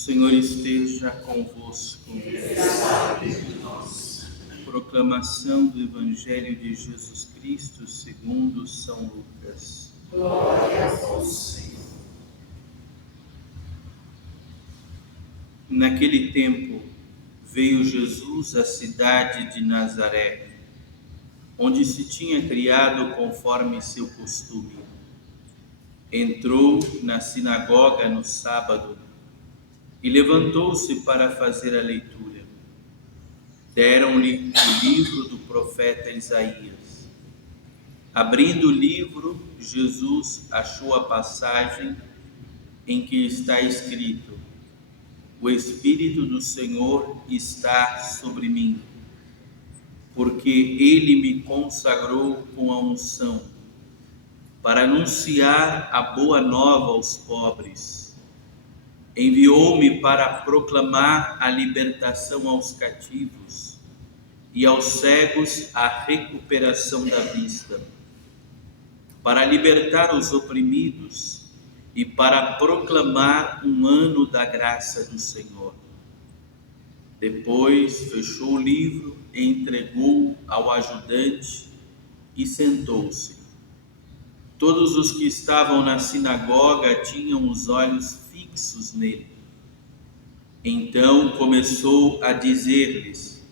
Senhor esteja convosco. Proclamação do Evangelho de Jesus Cristo segundo São Lucas. Glória a vós, Senhor. Naquele tempo, veio Jesus à cidade de Nazaré, onde se tinha criado conforme seu costume. Entrou na sinagoga no sábado e levantou-se para fazer a leitura. Deram-lhe o livro do profeta Isaías. Abrindo o livro, Jesus achou a passagem em que está escrito: O Espírito do Senhor está sobre mim, porque Ele me consagrou com a unção, para anunciar a boa nova aos pobres. Enviou-me para proclamar a libertação aos cativos e aos cegos a recuperação da vista, para libertar os oprimidos e para proclamar um ano da graça do Senhor. Depois fechou o livro, entregou ao ajudante e sentou-se. Todos os que estavam na sinagoga tinham os olhos fixos nele. Então começou a dizer-lhes: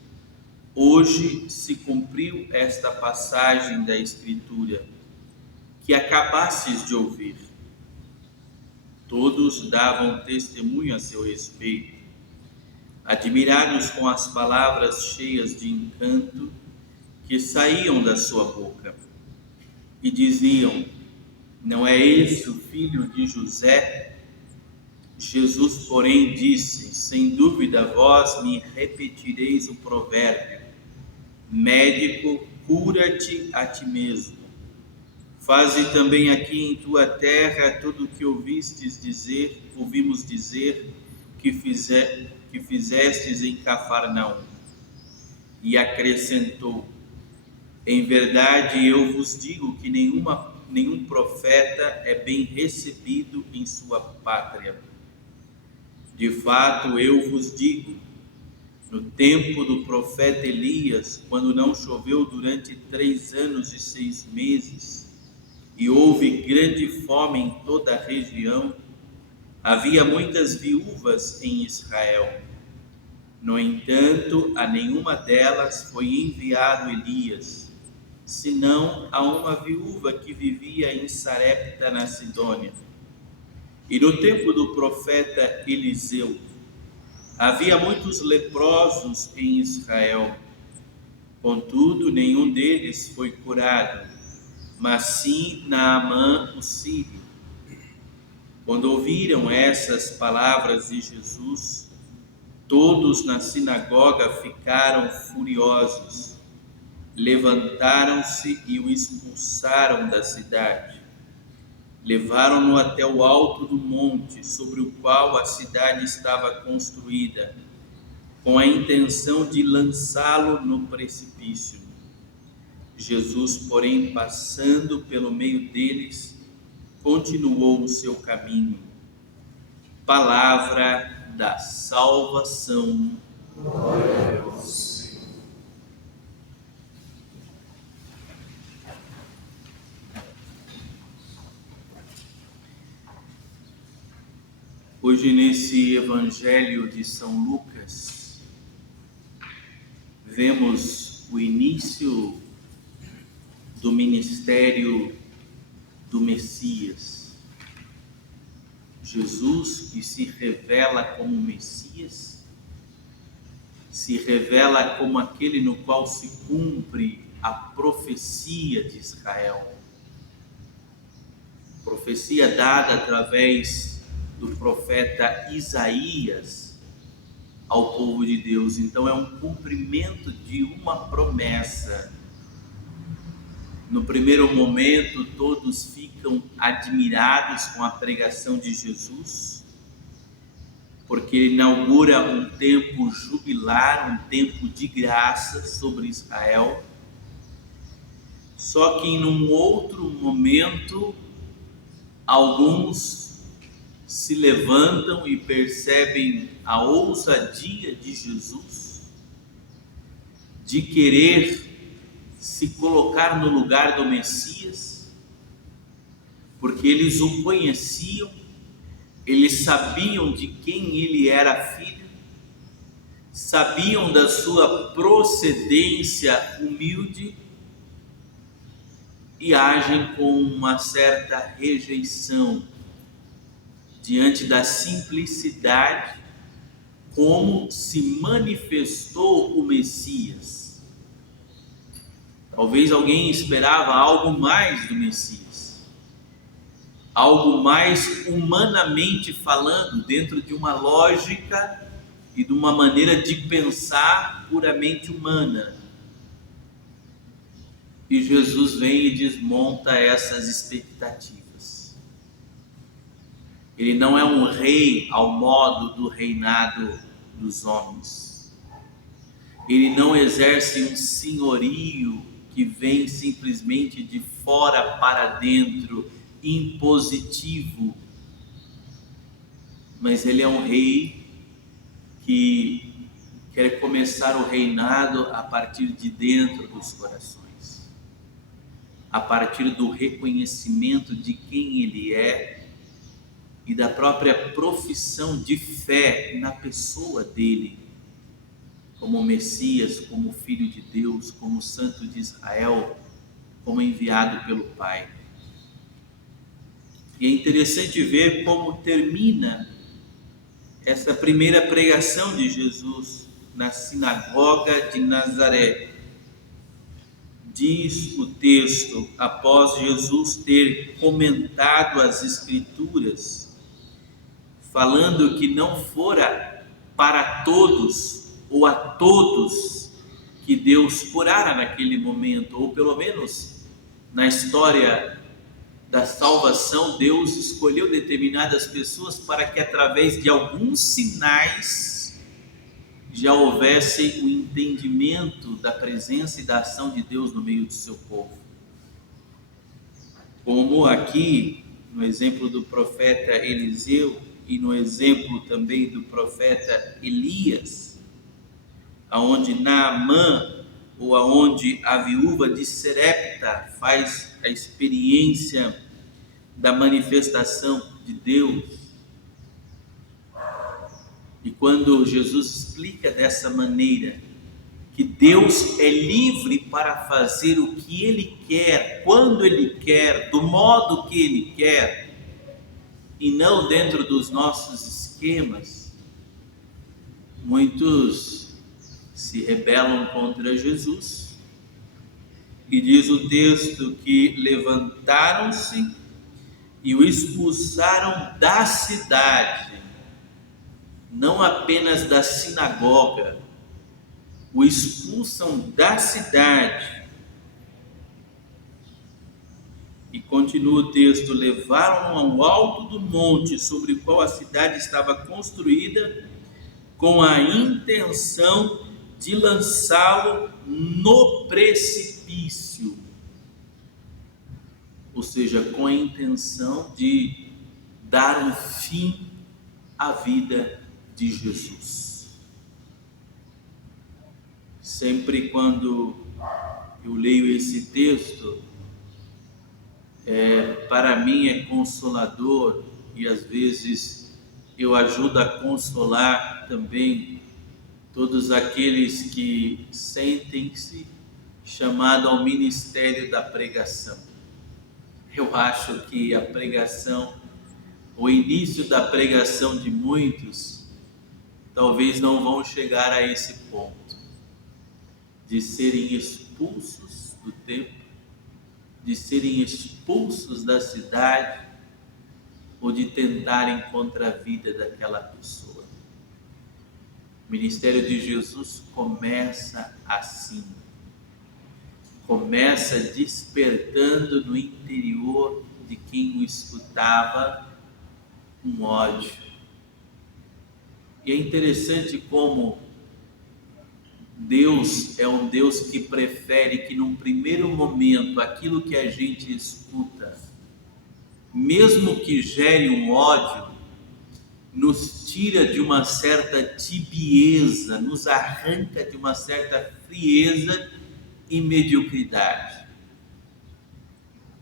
Hoje se cumpriu esta passagem da Escritura que acabastes de ouvir. Todos davam testemunho a seu respeito, admirados com as palavras cheias de encanto que saíam da sua boca. E diziam: Não é esse o filho de José? Jesus, porém, disse: Sem dúvida vós me repetireis o provérbio: Médico, cura-te a ti mesmo. Faze também aqui em tua terra tudo o que ouvimos dizer que fizestes em Cafarnaum. E acrescentou: Em verdade eu vos digo que nenhum profeta é bem recebido em sua pátria. De fato, eu vos digo, no tempo do profeta Elias, quando não choveu durante 3 anos e 6 meses, e houve grande fome em toda a região, havia muitas viúvas em Israel. No entanto, a nenhuma delas foi enviado Elias, senão a uma viúva que vivia em Sarepta, na Sidônia. E no tempo do profeta Eliseu, havia muitos leprosos em Israel. Contudo, nenhum deles foi curado, mas sim Naamã o sírio. Quando ouviram essas palavras de Jesus, todos na sinagoga ficaram furiosos. Levantaram-se e o expulsaram da cidade. Levaram-no até o alto do monte sobre o qual a cidade estava construída, com a intenção de lançá-lo no precipício. Jesus, porém, passando pelo meio deles, continuou o seu caminho. Palavra da salvação. Glória a vós. Hoje, nesse Evangelho de São Lucas, vemos o início do ministério do Messias. Jesus, que se revela como Messias, se revela como aquele no qual se cumpre a profecia de Israel. Profecia dada através do profeta Isaías ao povo de Deus. Então é um cumprimento de uma promessa. No primeiro momento, todos ficam admirados com a pregação de Jesus, porque ele inaugura um tempo jubilar, um tempo de graça sobre Israel. Só que em um outro momento, alguns se levantam e percebem a ousadia de Jesus de querer se colocar no lugar do Messias, porque eles o conheciam, eles sabiam de quem ele era filho, sabiam da sua procedência humilde e agem com uma certa rejeição diante da simplicidade como se manifestou o Messias. Talvez alguém esperava algo mais do Messias, algo mais humanamente falando, dentro de uma lógica e de uma maneira de pensar puramente humana. E Jesus vem e desmonta essas expectativas. Ele não é um rei ao modo do reinado dos homens. Ele não exerce um senhorio que vem simplesmente de fora para dentro, impositivo. Mas ele é um rei que quer começar o reinado a partir de dentro dos corações, a partir do reconhecimento de quem ele é e da própria profissão de fé na pessoa dele, como Messias, como Filho de Deus, como Santo de Israel, como enviado pelo Pai. E é interessante ver como termina essa primeira pregação de Jesus na sinagoga de Nazaré. Diz o texto, após Jesus ter comentado as Escrituras, falando que não fora para todos ou a todos que Deus curara naquele momento, ou pelo menos na história da salvação, Deus escolheu determinadas pessoas para que através de alguns sinais já houvesse o entendimento da presença e da ação de Deus no meio do seu povo. Como aqui no exemplo do profeta Eliseu e no exemplo também do profeta Elias, aonde Naamã, ou aonde a viúva de Serepta faz a experiência da manifestação de Deus. E quando Jesus explica dessa maneira que Deus é livre para fazer o que Ele quer, quando Ele quer, do modo que Ele quer, e não dentro dos nossos esquemas, muitos se rebelam contra Jesus, e diz o texto que levantaram-se e o expulsaram da cidade, não apenas da sinagoga, o expulsam da cidade. E continua o texto: levaram-no ao alto do monte sobre o qual a cidade estava construída, com a intenção de lançá-lo no precipício, ou seja, com a intenção de dar um fim à vida de Jesus. Sempre quando eu leio esse texto, para mim é consolador, e às vezes eu ajudo a consolar também todos aqueles que sentem-se chamados ao ministério da pregação. Eu acho que a pregação, o início da pregação de muitos, talvez não vão chegar a esse ponto, de serem expulsos do templo, de serem expulsos da cidade, ou de tentarem contra a vida daquela pessoa. O ministério de Jesus começa assim, começa despertando no interior de quem o escutava um ódio. E é interessante como Deus é um Deus que prefere que num primeiro momento aquilo que a gente escuta, mesmo que gere um ódio, nos tira de uma certa tibieza, nos arranca de uma certa frieza e mediocridade.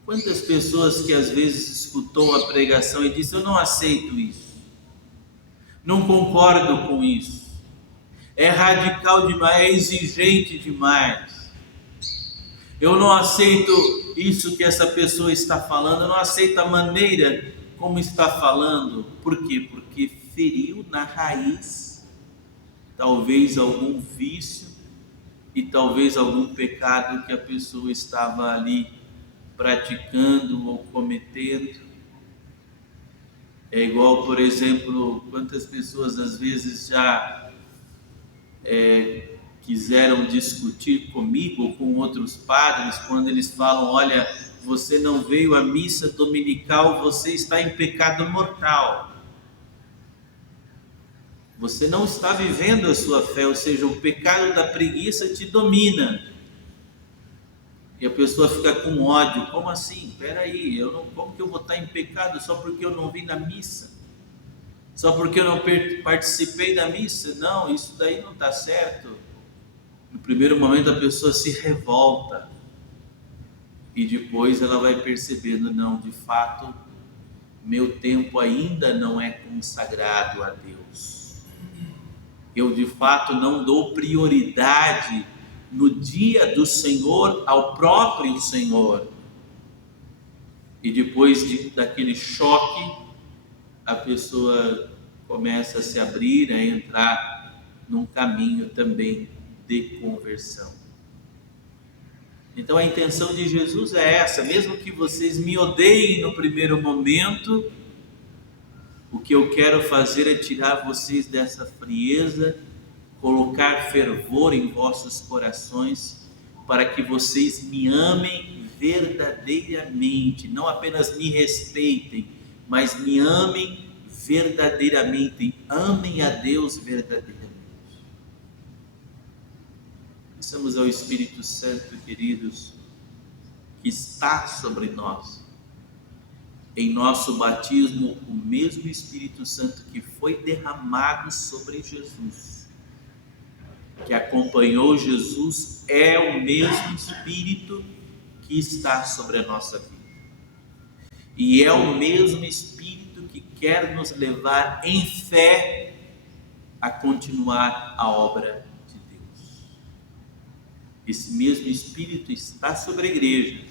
Quantas pessoas que às vezes escutou a pregação e disse: eu não aceito isso, não concordo com isso, é radical demais, é exigente demais, eu não aceito isso que essa pessoa está falando, eu não aceito a maneira como está falando. Por quê? Porque feriu na raiz talvez algum vício e talvez algum pecado que a pessoa estava ali praticando ou cometendo. É igual, por exemplo, quantas pessoas às vezes já quiseram discutir comigo ou com outros padres, quando eles falam: olha, você não veio à missa dominical, você está em pecado mortal, você não está vivendo a sua fé, ou seja, o pecado da preguiça te domina. E a pessoa fica com ódio. Como assim? Peraí, como que eu vou estar em pecado só porque eu não vim na missa? Só porque eu não participei da missa? Não, isso daí não está certo. No primeiro momento a pessoa se revolta e depois ela vai percebendo: não, de fato, meu tempo ainda não é consagrado a Deus. Eu de fato não dou prioridade no dia do Senhor ao próprio Senhor. E depois daquele choque, a pessoa começa a se abrir, a entrar num caminho também de conversão. Então a intenção de Jesus é essa: mesmo que vocês me odeiem no primeiro momento, o que eu quero fazer é tirar vocês dessa frieza, colocar fervor em vossos corações, para que vocês me amem verdadeiramente, não apenas me respeitem, mas me amem verdadeiramente, amem a Deus verdadeiramente. Peçamos ao Espírito Santo, queridos, que está sobre nós. Em nosso batismo, o mesmo Espírito Santo que foi derramado sobre Jesus, que acompanhou Jesus, é o mesmo Espírito que está sobre a nossa vida. E é o mesmo Espírito que quer nos levar em fé a continuar a obra de Deus. Esse mesmo Espírito está sobre a igreja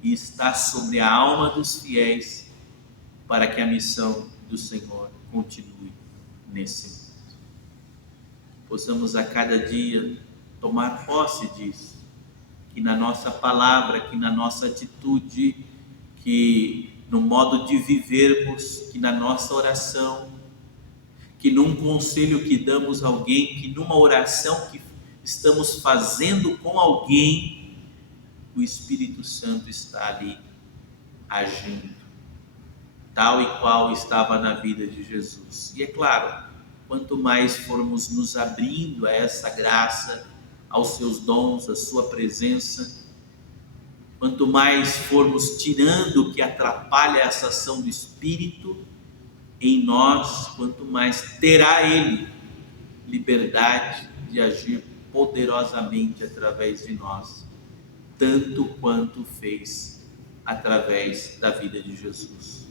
e está sobre a alma dos fiéis, para que a missão do Senhor continue nesse mundo. Possamos a cada dia tomar posse disso, que na nossa palavra, que na nossa atitude, que no modo de vivermos, que na nossa oração, que num conselho que damos a alguém, que numa oração que estamos fazendo com alguém, o Espírito Santo está ali agindo, tal e qual estava na vida de Jesus. E é claro, quanto mais formos nos abrindo a essa graça, aos seus dons, à sua presença, quanto mais formos tirando o que atrapalha essa ação do Espírito em nós, quanto mais terá Ele liberdade de agir poderosamente através de nós, tanto quanto fez através da vida de Jesus,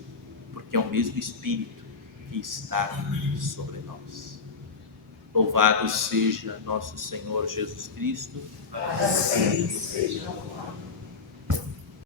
porque é o mesmo Espírito que está sobre nós. Louvado seja nosso Senhor Jesus Cristo. Para sempre seja louvado.